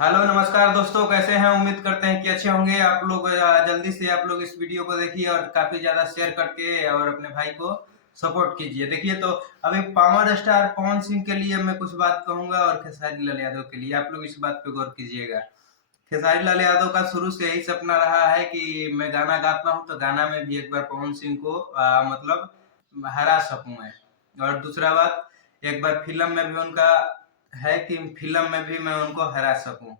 Hello नमस्कार दोस्तों, कैसे हैं? उम्मीद करते हैं कि अच्छे होंगे आप लोग। जल्दी से आप लोग इस वीडियो को देखिए और काफी ज्यादा शेयर करके और अपने भाई को सपोर्ट कीजिए। देखिए तो अभी पावर स्टार पवन सिंह के लिए मैं कुछ बात कहूंगा और खेसारी लाल यादव के लिए आप लोग इस बात पे गौर कीजिएगा। खेसारी लाल यादव का शुरू से यही सपना रहा है कि मैं गाना गाता हूं तो गाना में भी एक बार पवन सिंह को मतलब हरा सकूं मैं। और दूसरा बात, एक बार फिल्म में भी उनका है कि फिल्म में भी मैं उनको हरा सकूं,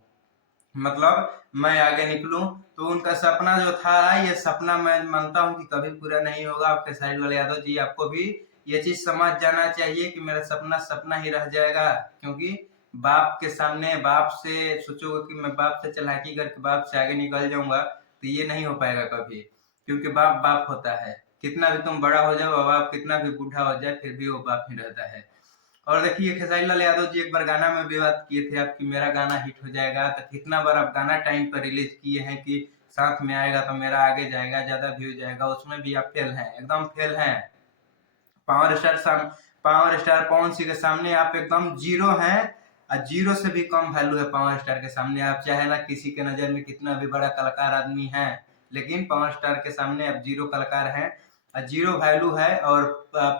मतलब मैं आगे निकलूं। तो उनका सपना जो था, ये सपना मैं मानता हूं कि कभी पूरा नहीं होगा। आपके साइड लाल यादव जी, आपको भी ये चीज समझ जाना चाहिए कि मेरा सपना सपना ही रह जाएगा। क्योंकि बाप के सामने बाप से सोचोगे कि मैं बाप से चालाकी करके बाप से आगे निकल जाऊंगा, तो ये नहीं हो पाएगा कभी। क्योंकि बाप बाप होता है, कितना भी तुम बड़ा हो जाओ, बाप कितना भी बूढ़ा हो जाए, फिर भी वो बाप ही रहता है। और देखिए खेसारी लाल यादव जी एक बार गाना में भी बात किए थे आपकी मेरा गाना हिट हो जाएगा, तो कितना बार आप गाना टाइम पर रिलीज किए हैं कि साथ में आएगा तो मेरा आगे जाएगा, ज्यादा व्यू जाएगा, उसमें भी आप फेल हैं, एकदम फेल हैं। Power star power star Pawan Singh के सामने आप एकदम जीरो हैं। और जीरो से भी कम वैल्यू है पावर स्टार के सामने। आप चाहे ना किसी के नजर में कितना भी बड़ा कलाकार आदमी है, लेकिन पावर स्टार के सामने आप जीरो कलाकार हैं, जीरो वैल्यू है। और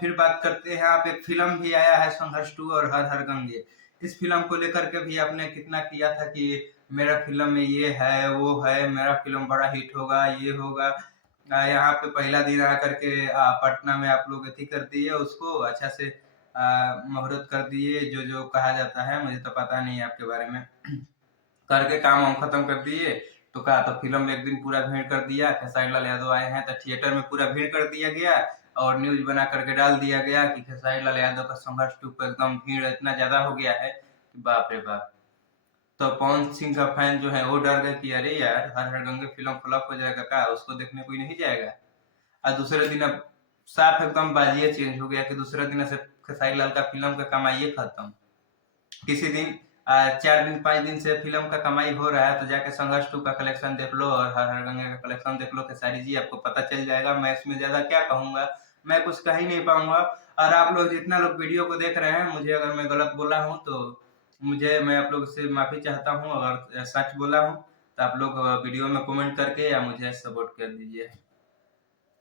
फिर बात करते हैं, आप एक फिल्म भी आया है संघर्ष 2 और हर हर गंगे। इस फिल्म को लेकर के भी आपने कितना किया था कि मेरा फिल्म में ये है वो है, मेरा फिल्म बड़ा हिट होगा, ये होगा। यहाँ पे पहला दिन आकर के पटना में आप लोग अथी कर दिए, उसको अच्छा से मुहूर्त कर दिए, जो जो कहा जाता है, मुझे तो पता नहीं है आपके बारे में। करके काम हम खत्म कर दिए। तो कहा तो फिल्म में एक दिन पूरा भीड़ कर दिया, खेसारी लाल यादव आए हैं तो थिएटर में पूरा भीड़ कर दिया गया। और न्यूज बना करके डाल दिया गया कि खेसारी लाल यादव का संघर्ष 2 पे एकदम भीड़ इतना ज्यादा हो गया है कि बाप रे बाप। तो पवन सिंह का फैन जो है वो डर गए कि अरे यार, हर हर गंगे फिल्म फ्लॉप हो जाएगा, का उसको देखने कोई नहीं जाएगा। और दूसरे दिन अब साफ एकदम बाजिए चेंज हो गया कि दूसरे दिन से खेसारी लाल का फिल्म का कमाई खत्म। किसी दिन 4 दिन 5 दिन से फिल्म का कमाई हो रहा है, तो जाके संघर्ष 2 का कलेक्शन देख लो और हर हर गंगे का कलेक्शन देख लो खेसारी जी, आपको पता चल जाएगा। मैं इसमें ज्यादा क्या कहूंगा, मैं कुछ कह ही नहीं पाऊंगा। और आप लोग जितना लोग वीडियो को देख रहे हैं, मुझे अगर मैं गलत बोला हूँ तो मैं आप लोग से माफी चाहता हूँ। अगर सच बोला हूँ तो आप लोग वीडियो में कमेंट करके या मुझे सपोर्ट कर दीजिए।